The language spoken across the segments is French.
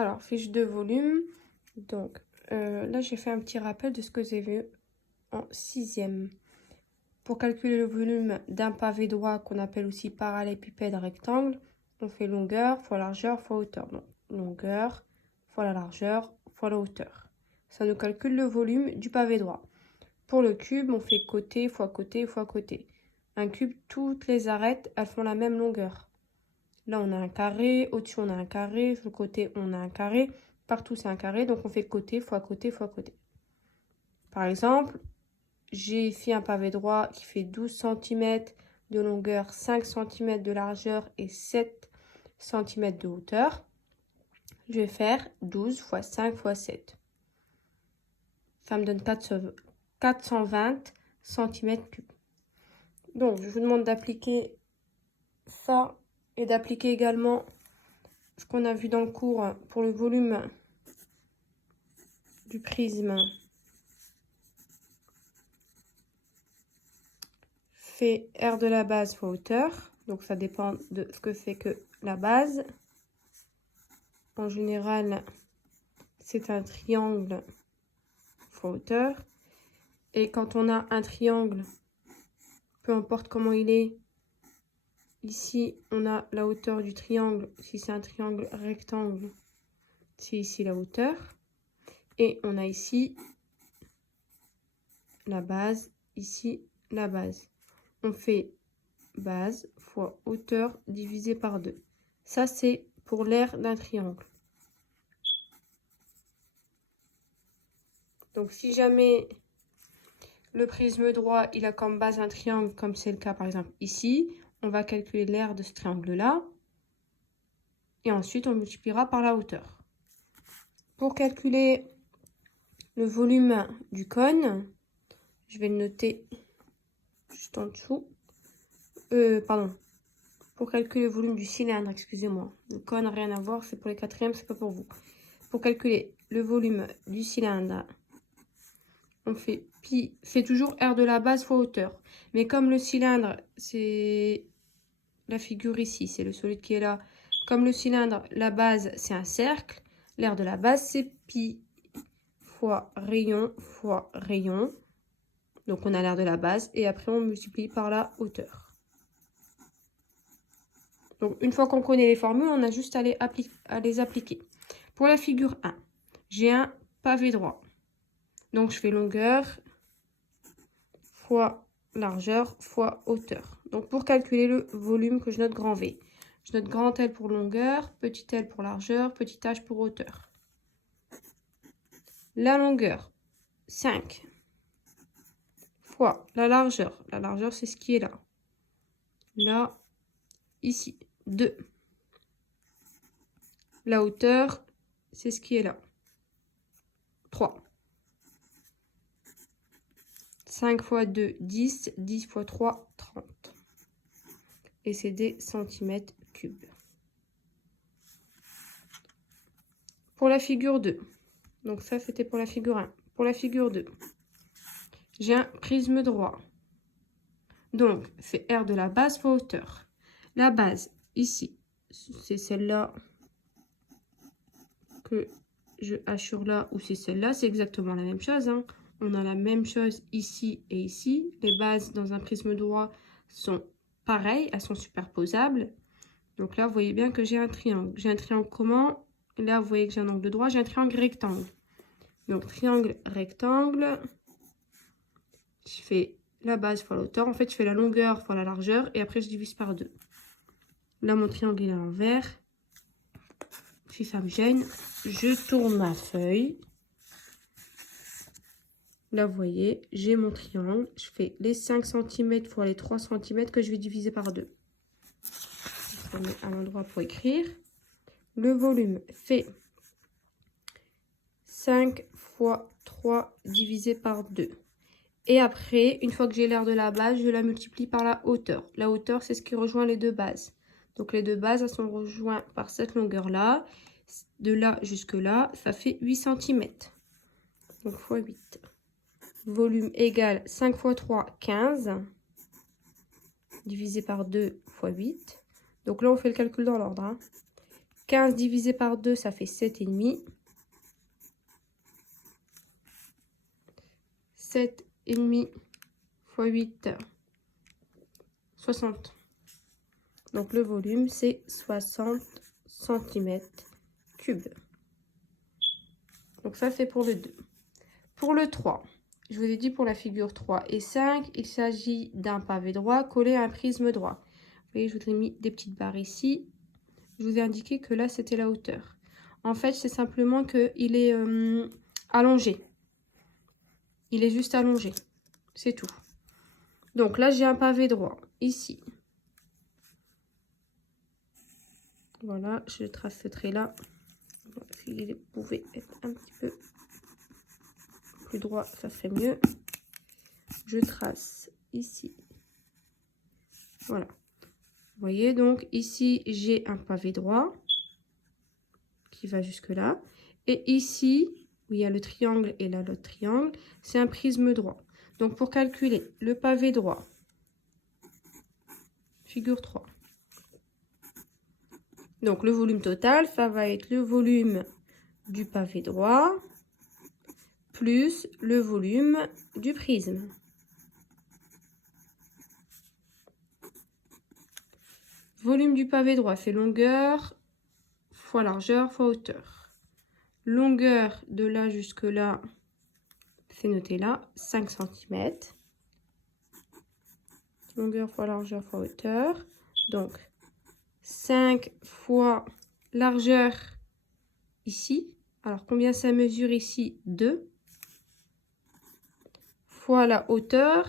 Alors, fiche de volume. Donc, là, j'ai fait un petit rappel de ce que j'ai vu en 6e. Pour calculer le volume d'un pavé droit, qu'on appelle aussi parallélépipède rectangle, on fait longueur fois largeur fois hauteur. Donc, longueur fois la largeur fois la hauteur. Ça nous calcule le volume du pavé droit. Pour le cube, on fait côté fois côté fois côté. Un cube, toutes les arêtes, elles font la même longueur. Là, on a un carré, au-dessus, on a un carré, sur le côté, on a un carré. Partout, c'est un carré, donc on fait côté fois côté fois côté. Par exemple, j'ai fait un pavé droit qui fait 12 cm de longueur, 5 cm de largeur et 7 cm de hauteur. Je vais faire 12 fois 5 fois 7. Ça me donne 420 cm3. Donc, je vous demande d'appliquer ça et d'appliquer également ce qu'on a vu dans le cours pour le volume du prisme. Fait R de la base fois hauteur. Donc, ça dépend de ce que fait que la base. En général, c'est un triangle fois hauteur. Et quand on a un triangle, peu importe comment il est, ici, on a la hauteur du triangle. Si c'est un triangle rectangle, c'est ici la hauteur. Et on a ici la base, ici la base. On fait base fois hauteur divisé par 2. Ça, c'est pour l'aire d'un triangle. Donc, si jamais le prisme droit, il a comme base un triangle, comme c'est le cas par exemple ici, on va calculer l'aire de ce triangle-là. Et ensuite, on multipliera par la hauteur. Pour calculer le volume du cône, je vais le noter juste en dessous. Pardon. Pour calculer le volume du cylindre, excusez-moi. Le cône n'a rien à voir, c'est pour les quatrièmes, c'est pas pour vous. Pour calculer le volume du cylindre, on fait pi, fait toujours R de la base fois hauteur. Mais comme le cylindre, c'est la figure ici, c'est le solide qui est là. Comme le cylindre, la base, c'est un cercle. L'aire de la base, c'est pi fois rayon fois rayon. Donc, on a l'aire de la base. Et après, on multiplie par la hauteur. Donc, une fois qu'on connaît les formules, on a juste à les appliquer. Pour la figure 1, j'ai un pavé droit. Donc, je fais longueur fois largeur fois hauteur. Donc, pour calculer le volume que je note grand V, je note grand L pour longueur, petit L pour largeur, petit h pour hauteur. La longueur, 5 fois la largeur. La largeur, c'est ce qui est là. Là, ici, 2. La hauteur, c'est ce qui est là. 3. 5 fois 2, 10. 10 fois 3, 30. Et c'est des centimètres cubes. Pour la figure 2, donc ça, c'était pour la figure 1. Pour la figure 2, j'ai un prisme droit. Donc, c'est R de la base fois hauteur. La base, ici, c'est celle-là que je assure là, ou c'est celle-là, c'est exactement la même chose. Hein. On a la même chose ici et ici. Les bases dans un prisme droit sont pareilles, elles sont superposables. Donc là, vous voyez bien que j'ai un triangle. J'ai un triangle comment? Là, vous voyez que j'ai un angle droit, j'ai un triangle rectangle. Donc, triangle rectangle, je fais la base fois la hauteur. En fait, je fais la longueur fois la largeur et après, je divise par 2. Là, mon triangle est à l'envers. Si ça me gêne, je tourne ma feuille. Là, vous voyez, j'ai mon triangle. Je fais les 5 cm fois les 3 cm que je vais diviser par 2. Je mets à l'endroit pour écrire. Le volume fait 5 fois 3 divisé par 2. Et après, une fois que j'ai l'aire de la base, je la multiplie par la hauteur. La hauteur, c'est ce qui rejoint les deux bases. Donc, les deux bases, elles sont rejointes par cette longueur-là. De là jusque là, ça fait 8 cm. Donc, fois 8. Volume égale 5 fois 3, 15. Divisé par 2 fois 8. Donc là, on fait le calcul dans l'ordre. Hein. 15 divisé par 2, ça fait 7,5. 7,5 fois 8, 60. Donc le volume, c'est 60 cm3. Donc ça, c'est pour le 2. Pour le 3, je vous ai dit pour la figure 3 et 5, il s'agit d'un pavé droit collé à un prisme droit. Vous voyez, je vous ai mis des petites barres ici. Je vous ai indiqué que là, c'était la hauteur. En fait, c'est simplement qu'il est allongé. Il est juste allongé. C'est tout. Donc là, j'ai un pavé droit ici. Voilà, je trace ce trait-là. S'il pouvait être un petit peu plus droit, ça serait mieux. Je trace ici. Voilà. Vous voyez, donc ici, j'ai un pavé droit qui va jusque là. Et ici, où il y a le triangle et là l'autre triangle, c'est un prisme droit. Donc pour calculer le pavé droit, figure 3. Donc le volume total, ça va être le volume du pavé droit plus le volume du prisme. Volume du pavé droit, c'est longueur fois largeur fois hauteur. Longueur de là jusque là, c'est noté là, 5 cm. Longueur fois largeur fois hauteur. Donc 5 fois largeur ici. Alors combien ça mesure ici? 2. Fois la hauteur,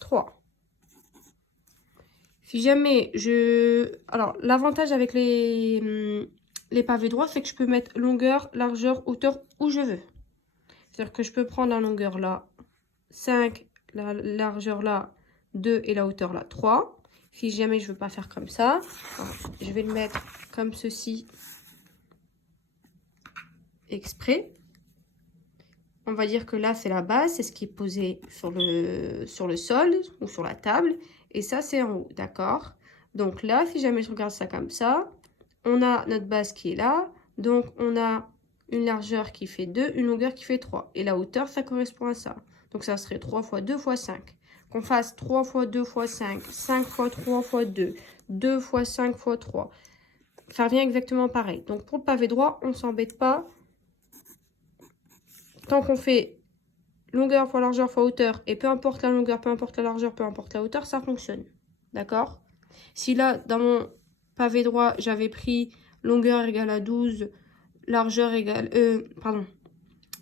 3. Si jamais Alors, l'avantage avec les pavés droits, c'est que je peux mettre longueur, largeur, hauteur où je veux. C'est-à-dire que je peux prendre la longueur là, 5, la largeur là, 2 et la hauteur là, 3. Si jamais je veux pas faire comme ça, alors, je vais le mettre comme ceci, exprès. On va dire que là, c'est la base, c'est ce qui est posé sur le sol ou sur la table. Et ça, c'est en haut, d'accord? Donc là, si jamais je regarde ça comme ça, on a notre base qui est là. Donc, on a une largeur qui fait 2, une longueur qui fait 3. Et la hauteur, ça correspond à ça. Donc, ça serait 3 fois 2 fois 5. Qu'on fasse 3 fois 2 fois 5, 5 fois 3 fois 2, 2 fois 5 fois 3. Ça revient exactement pareil. Donc, pour le pavé droit, on ne s'embête pas. Tant qu'on fait longueur fois largeur fois hauteur, et peu importe la longueur, peu importe la largeur, peu importe la hauteur, ça fonctionne. D'accord? Si là, dans mon pavé droit, j'avais pris longueur égale à 12, largeur égale...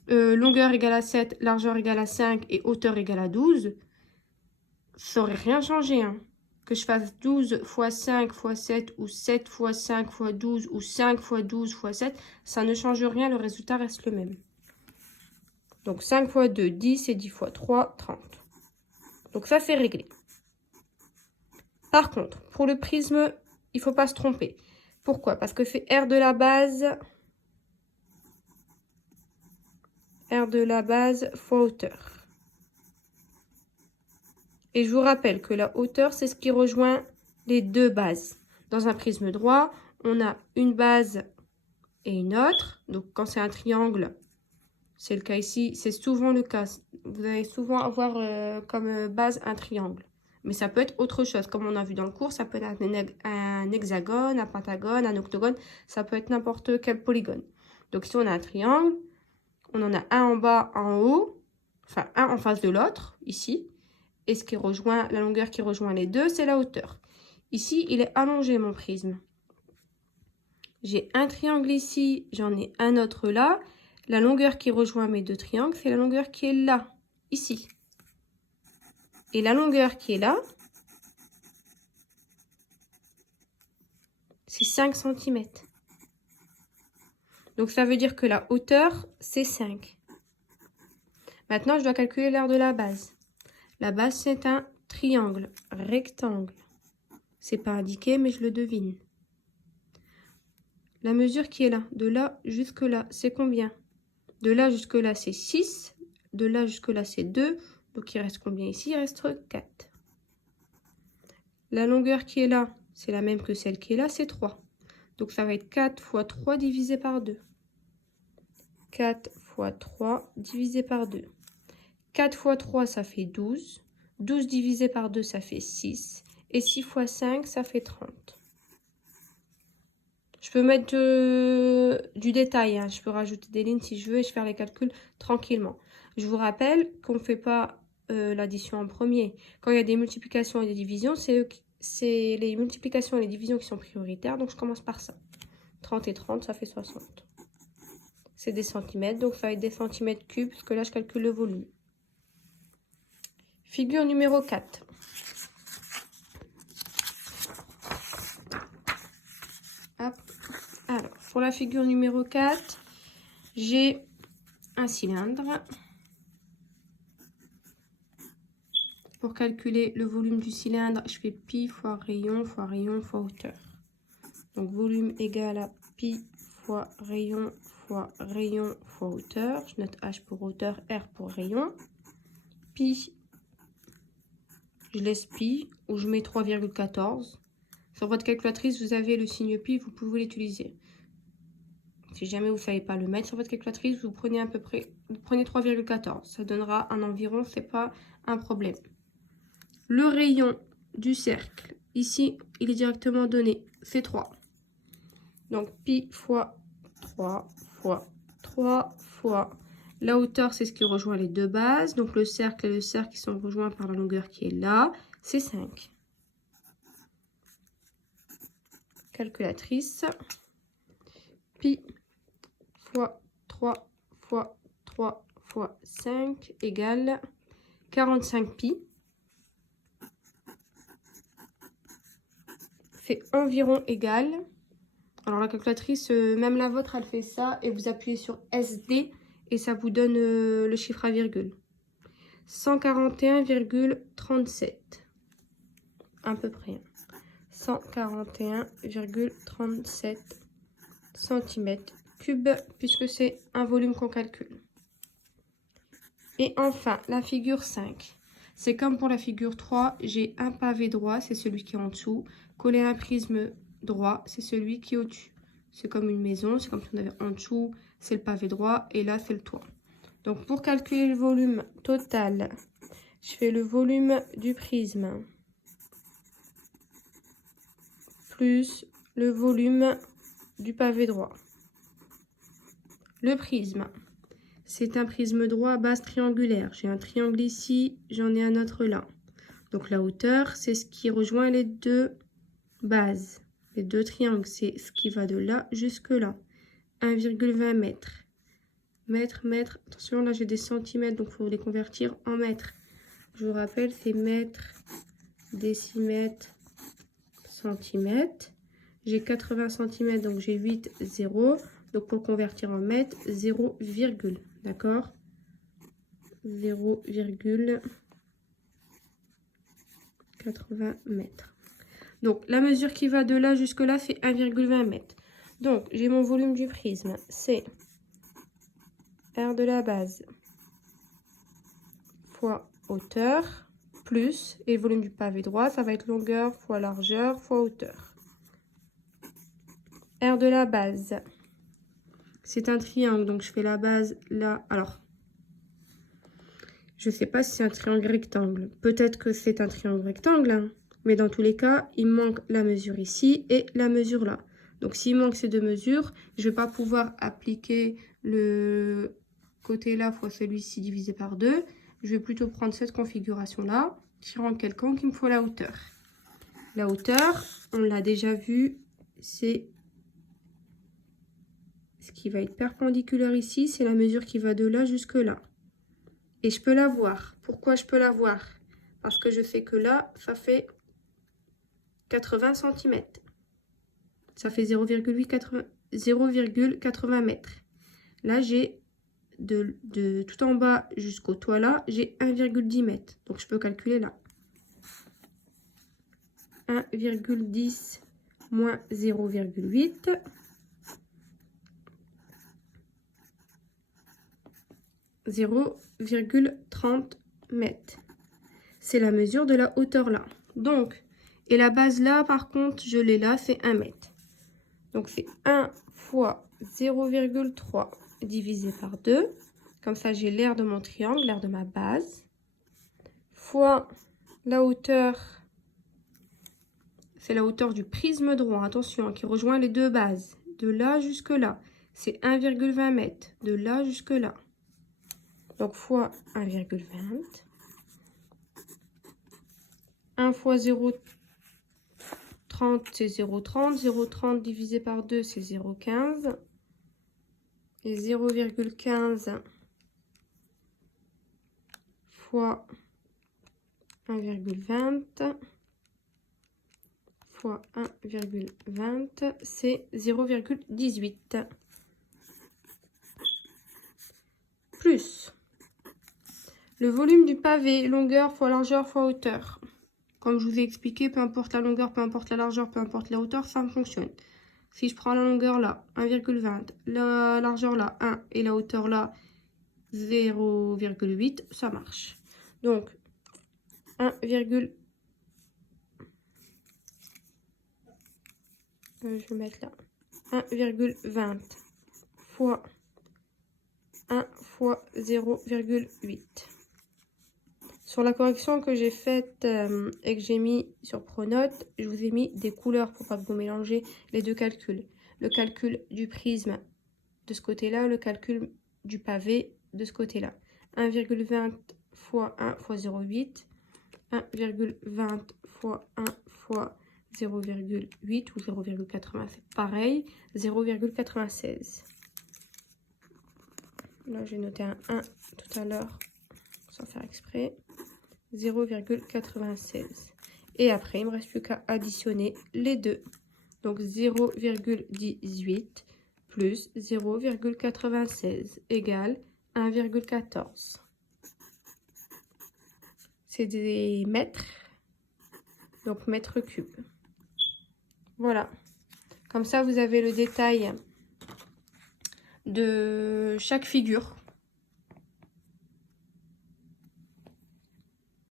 longueur égale à 7, largeur égale à 5 et hauteur égale à 12, ça n'aurait rien changé. Hein. Que je fasse 12 fois 5 fois 7 ou 7 fois 5 fois 12 ou 5 fois 12 fois 7, ça ne change rien, le résultat reste le même. Donc 5 fois 2, 10 et 10 fois 3, 30. Donc ça, c'est réglé. Par contre, pour le prisme, il ne faut pas se tromper. Pourquoi? Parce que c'est R de la base fois hauteur. Et je vous rappelle que la hauteur, c'est ce qui rejoint les deux bases. Dans un prisme droit, on a une base et une autre. Donc quand c'est un triangle, c'est le cas ici, c'est souvent le cas. Vous allez souvent avoir comme base un triangle. Mais ça peut être autre chose. Comme on a vu dans le cours, ça peut être un hexagone, un pentagone, un octogone. Ça peut être n'importe quel polygone. Donc si on a un triangle, on en a un en bas, un en haut. Enfin, un en face de l'autre, ici. Et ce qui rejoint, la longueur qui rejoint les deux, c'est la hauteur. Ici, il est allongé, mon prisme. J'ai un triangle ici, j'en ai un autre là. La longueur qui rejoint mes deux triangles, c'est la longueur qui est là, ici. Et la longueur qui est là, c'est 5 cm. Donc, ça veut dire que la hauteur, c'est 5. Maintenant, je dois calculer l'aire de la base. La base, c'est un triangle rectangle. C'est pas indiqué, mais je le devine. La mesure qui est là, de là jusque là, c'est combien? De là jusque là, c'est 6. De là jusque là, c'est 2. Donc, il reste combien ici? Il reste 4. La longueur qui est là, c'est la même que celle qui est là, c'est 3. Donc ça va être 4 fois 3 divisé par 2. 4 fois 3 divisé par 2. 4 fois 3, ça fait 12. 12 divisé par 2, ça fait 6. Et 6 fois 5, ça fait 30. Je peux mettre du détail, hein. Je peux rajouter des lignes si je veux et je faire les calculs tranquillement. Je vous rappelle qu'on ne fait pas l'addition en premier. Quand il y a des multiplications et des divisions, c'est les multiplications et les divisions qui sont prioritaires. Donc je commence par ça. 30 et 30, ça fait 60. C'est des centimètres, donc ça va être des centimètres cubes, parce que là je calcule le volume. Figure numéro 4. Hop. Alors, pour la figure numéro 4, j'ai un cylindre. Pour calculer le volume du cylindre, je fais pi fois rayon fois hauteur. Donc volume égale à pi fois rayon fois hauteur. Je note H pour hauteur, R pour rayon. Pi, je laisse pi ou je mets 3,14. Sur votre calculatrice, vous avez le signe pi, vous pouvez l'utiliser. Si jamais vous ne savez pas le mettre sur votre calculatrice, vous prenez à peu près, vous prenez 3,14. Ça donnera un environ, c'est pas un problème. Le rayon du cercle, ici, il est directement donné, c'est 3. Donc pi fois 3 fois 3 fois la hauteur, c'est ce qui rejoint les deux bases. Donc le cercle et le cercle qui sont rejoints par la longueur qui est là, c'est 5. Calculatrice. Pi fois 3 fois 3 fois 5 égale 45 pi. C'est environ égal. Alors la calculatrice, même la vôtre, elle fait ça. Et vous appuyez sur SD et ça vous donne le chiffre à virgule. 141,37. À peu près. 141,37 cm3, puisque c'est un volume qu'on calcule. Et enfin, la figure 5. C'est comme pour la figure 3, j'ai un pavé droit, c'est celui qui est en dessous. Collé à un prisme droit, c'est celui qui est au-dessus. C'est comme une maison, c'est comme si on avait en dessous, c'est le pavé droit, et là, c'est le toit. Donc, pour calculer le volume total, je fais le volume du prisme plus le volume du pavé droit. Le prisme, c'est un prisme droit à base triangulaire. J'ai un triangle ici, j'en ai un autre là. Donc la hauteur, c'est ce qui rejoint les deux bases. Les deux triangles, c'est ce qui va de là jusque là. 1,20 mètres. Mètre. Attention, là j'ai des centimètres, donc il faut les convertir en mètres. Je vous rappelle, c'est mètres, décimètres, centimètres. J'ai 80 cm, donc j'ai 8 0. Donc pour convertir en mètres, 0, d'accord, 0,80 mètres. Donc la mesure qui va de là jusque là fait 1,20 mètres. Donc j'ai mon volume du prisme, c'est R de la base fois hauteur plus, et le volume du pavé droit, ça va être longueur fois largeur fois hauteur. R de la base, c'est un triangle, donc je fais la base là. Alors, je ne sais pas si c'est un triangle rectangle. Peut-être que c'est un triangle rectangle, hein, mais dans tous les cas, il manque la mesure ici et la mesure là. Donc, s'il manque ces deux mesures, je ne vais pas pouvoir appliquer le côté là fois celui-ci divisé par 2. Je vais plutôt prendre cette configuration-là, qui rend quelconque, il me faut la hauteur. La hauteur, on l'a déjà vu, c'est ce qui va être perpendiculaire ici, c'est la mesure qui va de là jusque là. Et je peux la voir. Pourquoi je peux la voir? Parce que je sais que là, ça fait 80 cm. Ça fait 0,80 mètres. Là, j'ai de tout en bas jusqu'au toit là, j'ai 1,10 mètres. Donc, je peux calculer là. 1,10 moins 0,8. 0,30 mètres. C'est la mesure de la hauteur là. Donc, Et la base là, par contre, je l'ai là, c'est 1 mètre. Donc, c'est 1 fois 0,3 divisé par 2. Comme ça, j'ai l'aire de mon triangle, l'aire de ma base. Fois la hauteur, c'est la hauteur du prisme droit, attention, qui rejoint les deux bases. De là jusque là, c'est 1,20 mètres. De là jusque là. Donc, fois 1,20. 1 fois 0,30, c'est 0,30. 0,30 divisé par 2, c'est 0,15. Et 0,15 fois 1,20 fois 1,20, c'est 0,18. Plus le volume du pavé, longueur fois largeur fois hauteur. Comme je vous ai expliqué, peu importe la longueur, peu importe la largeur, peu importe la hauteur, ça fonctionne. Si je prends la longueur là, 1,20, la largeur là, 1 et la hauteur là, 0,8, ça marche. Donc, 1,20. Je vais mettre là. 1,20 fois 1 fois 0,8. Sur la correction que j'ai faite et que j'ai mis sur Pronote, je vous ai mis des couleurs pour pas que vous mélangez les deux calculs. Le calcul du prisme de ce côté-là, le calcul du pavé de ce côté-là. 1,20 fois 1 fois 0,8. 1,20 fois 1 fois 0,8 ou 0,80, c'est pareil. 0,96. Là, j'ai noté un 1 tout à l'heure, sans faire exprès. 0,96. Et après, il ne me reste plus qu'à additionner les deux. Donc, 0,18 plus 0,96 égale 1,14. C'est des mètres, donc mètres cubes. Voilà. Comme ça, vous avez le détail de chaque figure.